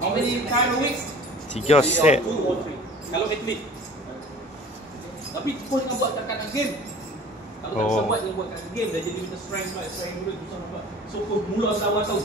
How many times a week? 3 set. Kalau atlet. Tapi pun dengan buat kat game. Kalau tak bisa buat dengan buat kat game dah jadi kita strength dulu susah nak buat. So mula awal tahun.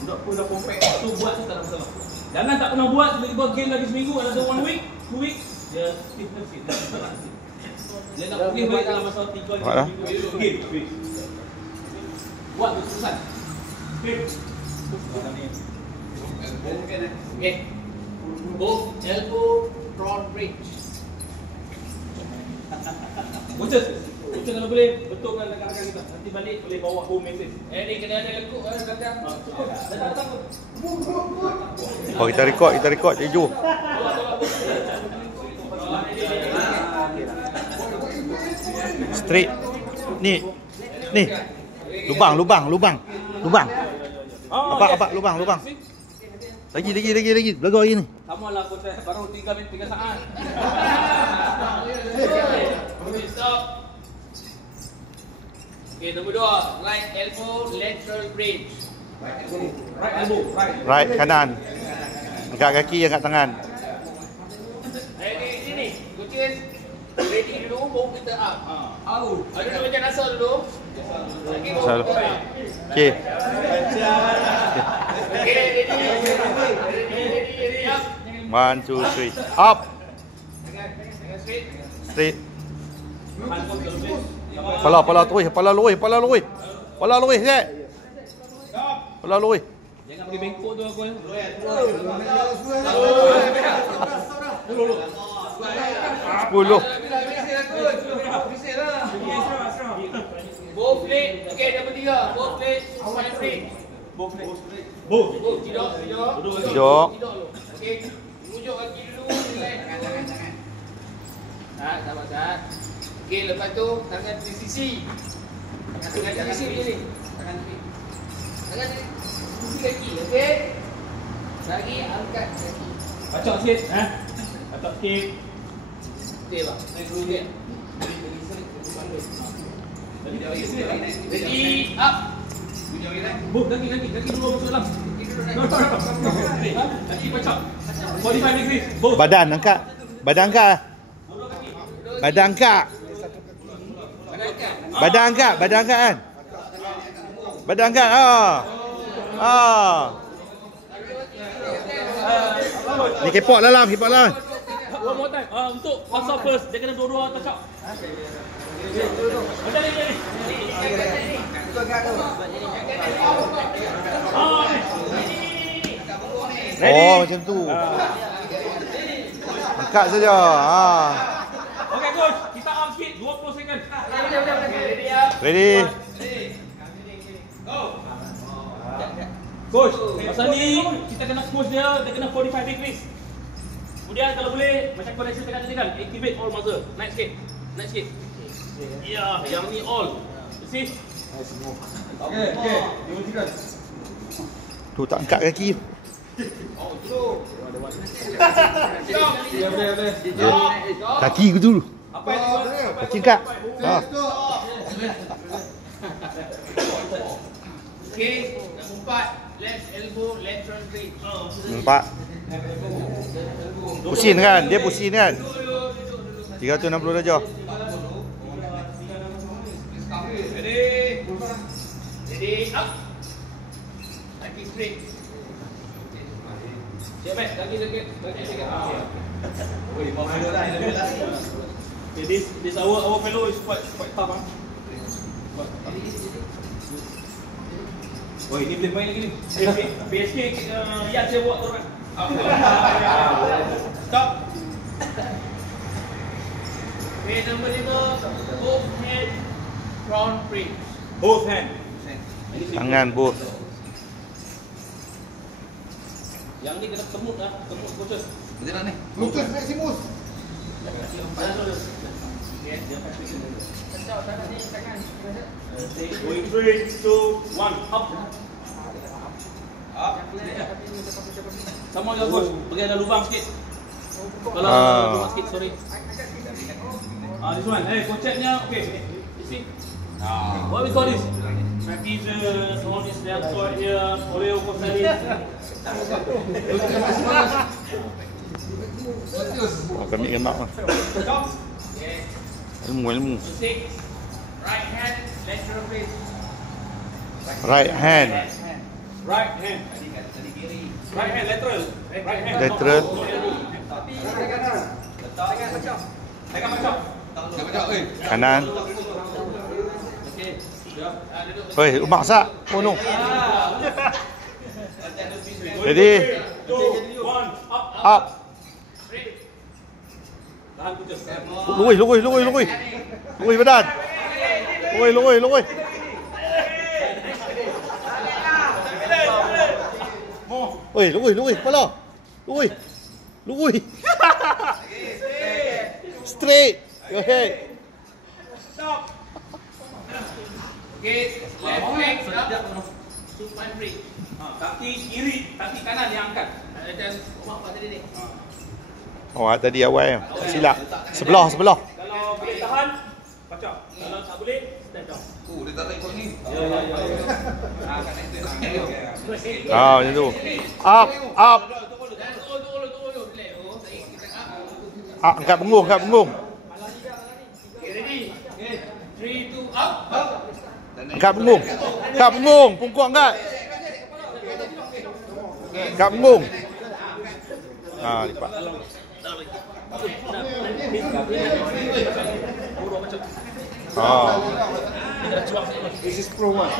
Budak pun dah perfect. So buat tu tak ada masalah. Jangan tak pernah buat tiba-tiba game lagi seminggu ada 1 week, 2 week dia fit. Dia nak pergi balik dalam masa 3 minggu game. Buat keputusan. Game. Okay. Both elbow front bridge. Coaches kalau boleh betulkan rekan-rekan kita. Nanti balik boleh bawa home message. Ni kena ada lekuk datang. Cukup. Datang. Oh, kita record Ejo. Straight. Ni. Lubang. Apa lubang. Lagi. Belakang lagi ni. Sama lah coach. Baru 3 saat. Stop. Okay, nombor 2. Right elbow, lateral bridge. Right elbow. Right kanan. Angkat kaki, angkat tangan. Ini. Coaches. Ready dulu, baru kita up. Ada tu macam nasa dulu. Okay. Okay, ready, up. 1, 2, 3. Up. Straight. Pala terus. Pala lurus. Set. Pala lurus. Jangan pergi bengkok tu aku. 10. Both leg. Okay, nombor 3. Both leg. Spine bridge. Both. Tidak. Okay, rujuk kaki dulu. Tangan. Sabar. Okay, lepas tu tangan di sisi. Tangan di sisi ni. Tangan di sisi kaki. Okay. Lagi angkat kaki. Pacak sikit. Pacak sikit. Okay bang. Naik dulu dia. Ready, up. Kaki dulu masuk dalam. Kaki pacak. 45 degrees. Badan angkat. Badan angkat. kan. Badan angkat. Ni kepok dalam. One more time. Untuk pasal first, dia kena dua-dua touch up. Macam ni. Oh, macam tu. Angkat saja. Okay coach, kita up sikit 20 second. Ready. Coach, pasal ni kita kena push dia kena 45 degrees. Kemudian kalau boleh macam connection tekan tadi kan, activate all muscle. Naik sikit. Ya, yang ni all. See? Okay. Diujikan. Tu tak angkat kaki. Kaki ke dulu. Apa yang dibuat? Kaki angkat. Okay, nombor 4, left elbow, lateral bridge. 4. Pusing kan? Dia pusing kan? 360 darjah. Ready, up. Kaki straight. Siap, Mat? Kaki sikit. Okay, this our fellow is quite tough. Oi, ni boleh main lagi ni. PSK yang saya buat tu kan. Stop. Okay, nombor 5, both hand front bridge. Both hand. Tangan both. Yang ni kena temut coaches. Macam ni? Lutut Maximus. Going 3, 2, 1, up. Sama juga coach, bagi ada lubang sikit. Kalau lubang sikit, sorry. This one, coach checknya, okay. You see? What we call this? Maltesers, all this Deltoid here, Oreo Cosalis. Kami kena lah. Stop. Okay. Ilmu. So 6. Right hand, lateral face. Right hand. Right hand. Right hand, lateral. Right hand. Lateral. Tekan macam. Kanan. Okay. Oi, umak sak. Oh no. Ready? 2, 1, up. Up. Tahan putus. Lugui badan. Lugui. Lugui kepala. Lugui. Straight. Okay. Stop. Okay, left leg up. Supine break. Kaki kiri, kaki kanan yang angkat. Dan Umar tadi ni. Oh, tadi awal silap. Sebelah. Kalau boleh tahan, pacak. Kalau tak boleh, stand down. Dia tak ikut ni. Ya. Ah, macam tu. Up. Angkat punggung. Okay, ready? Okay. 3, 2, up. Angkat punggung. Punggung angkat. Angkat punggung. Lipat. This is pro one.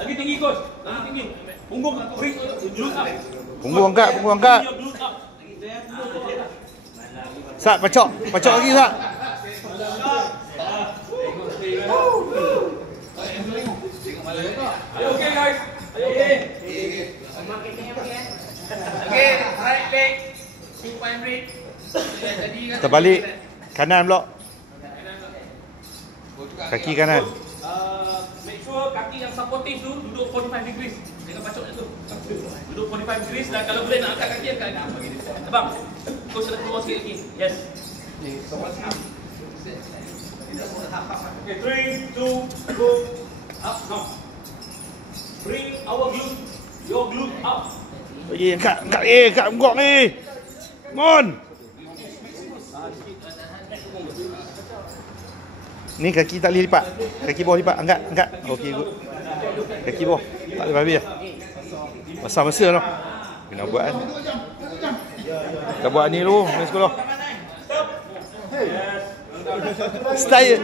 Lagi tinggi coach. Punggung bring glute up. Punggung angkat. Sat, pacok lagi Sat. Okay guys. Okay, right leg. Supine break. Terbalik. Kanan pula. Kaki kanan. Make sure kaki yang supportive tu duduk 45 degrees. Dengan pacoknya tu. Duduk 45 degrees dan kalau boleh nak angkat kaki angkat. Terbang. Coach nak keluar sikit lagi. Yes. Okay, 3, 2, go. Up now. Bring your glute up. Angkat punggung ni. Mon. Ni kaki tak boleh lipat. Kaki bawah lipat. Angkat. Okey, good. Kaki bawah. Tak boleh habis lah. Masa lah. Kena buat kan. Kita buat ni dulu. Main sekolah. Style.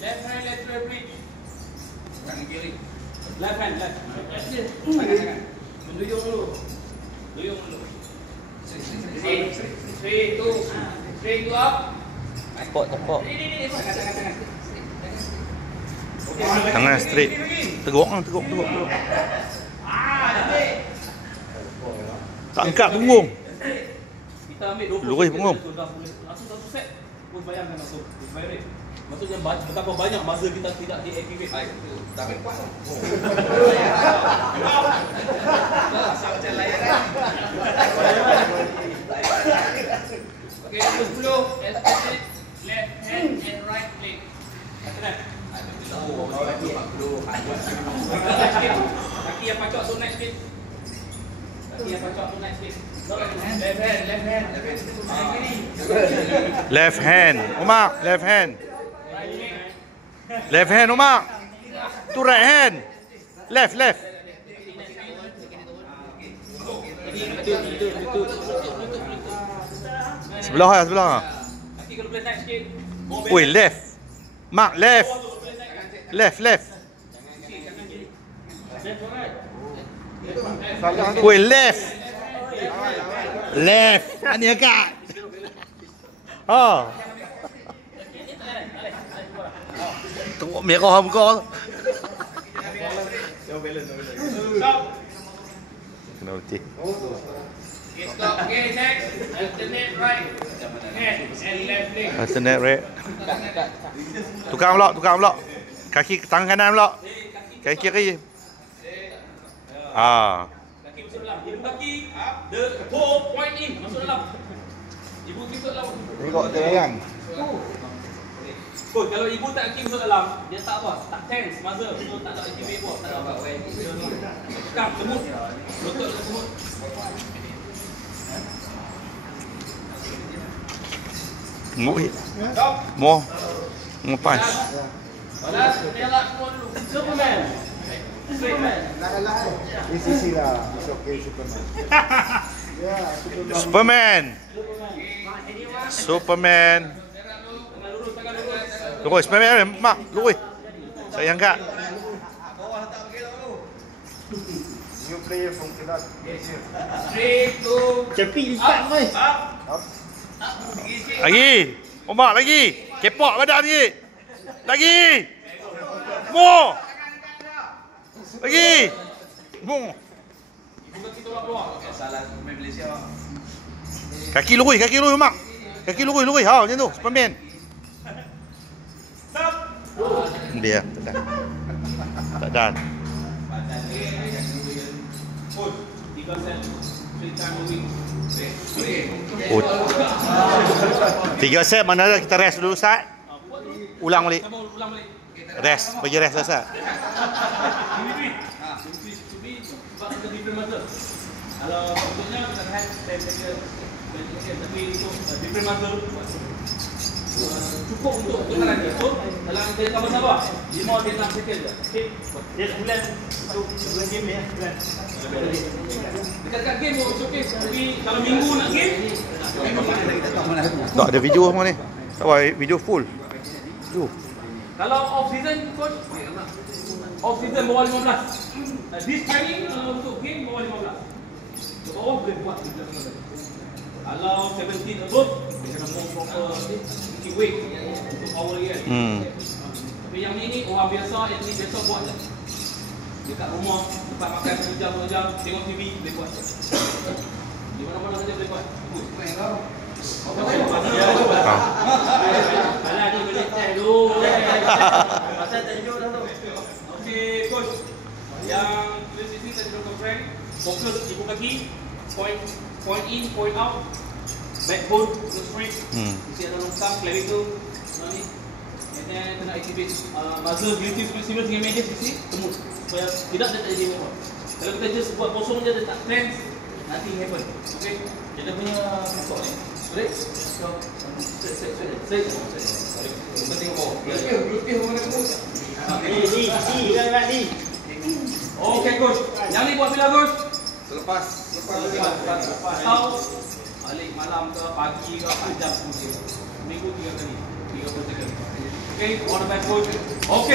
Left hand lateral bridge. Tangan kiri. Left hand. Menduyung dulu. 3, 2, up. Tepok. Tangan straight. Teguk. Tak angkat punggung. Kita ambil 20 Lurus punggung. Langsung satu set. Pun bayangkan langsung. Maksudnya betapa banyak masa kita tidak deactivate. Tak ambil kuat. Macam layar kan. Okay, 10. Left hand and right leg. Kaki yang pacok tu naik sikit. Left hand. Umar, left hand. Left hand Umar. Tu right hand. Left. Sebelah. Kaki kalau boleh naik sikit. Oi, left. Mark, left. Oi, left. Ani agak. Tengok merah muka. Kena letih. Okay, stop. Okay, next. Alternate right hand and left leg. Alternate right. Tukar pula. Kaki tangan kanan pula. Kaki Kaki kiri. Ah. Kaki masuk dalam. Ibu kaki, the toe point in, masuk dalam. Ibu masuk dalam. Tengok terang. Coach, kalau ibu tak kaki masuk dalam, dia tak apa, tak tense, masa. So tak ada activate buat, tak ada apa. Tekan, semut. Lutut ke semut. More punch. Balas, elak semua dulu. Superman. Straight man. Easy lah. It's okay, Superman. Yeah, Superman. Superman. Lurus, Superman. Mak, lurus. Saya angkat. New player from Kedah. Straight to Cepi lipat boy. up. Lagi. Omak lagi. Kepok badan lagi. Lagi. More. Lagi. More. Ibu kaki tolak keluar. Salah pemain Malaysia. Kaki lurus, Mak. Kaki lurus. Ha, macam tu. Superman. Dia. Tak dan. Coach, 3 set. 3 time a week. Oh. 3 set mana ada kita rest dulu Ustaz. Ulang balik. Sama ulang balik. Rest, bagi rest Ustaz. Sebab kita different masa. Kalau contohnya kita hand 10 second, 20 second, tapi untuk different masa cukup untuk tekanan dia. So, dalam dia sabar-sabar 5 dia 6 second je. Okay. Dia sebulan untuk game ni ya. Dekat game pun okey. Tapi kalau minggu nak game, Tak ada video semua ni. Tak apa, video full. Tu. kalau off season coach, off season bawah 15. This training untuk game bawah 15. So bawah boleh buat 15. Kalau 17 above, dia kena more proper weight untuk power dia. Tapi yang ni orang biasa, atlet biasa buat je. Dekat rumah, tempat makan 1 jam, 2 jam, tengok TV, boleh buat. Di mana-mana saja boleh buat. Alah ni boleh test dulu. Pasal tunjuk dah tu. Okey, coach. Yang tulis sini saya jumpa friend. Fokus ibu kaki, point in, point out. Backbone, straight. Isi ada longkang, clavicle, ni. And then kena activate muscle beauty flexible dengan media sisi, tembus. Supaya tidak ada terjadi apa. Kalau kita just buat kosong je, dia tak tense, nanti happen. Okay? Jadi punya pokok ni. Boleh? So, straight. Kita tengok bawah. Lutih mana kamu? Ni. Okay, coach. Yang ni buat bila, coach? Selepas Atau balik malam ke, pagi ke, 4 jam mungkin. Minggu 3 kali. 30 second. Okay, all the best, coach. Okay.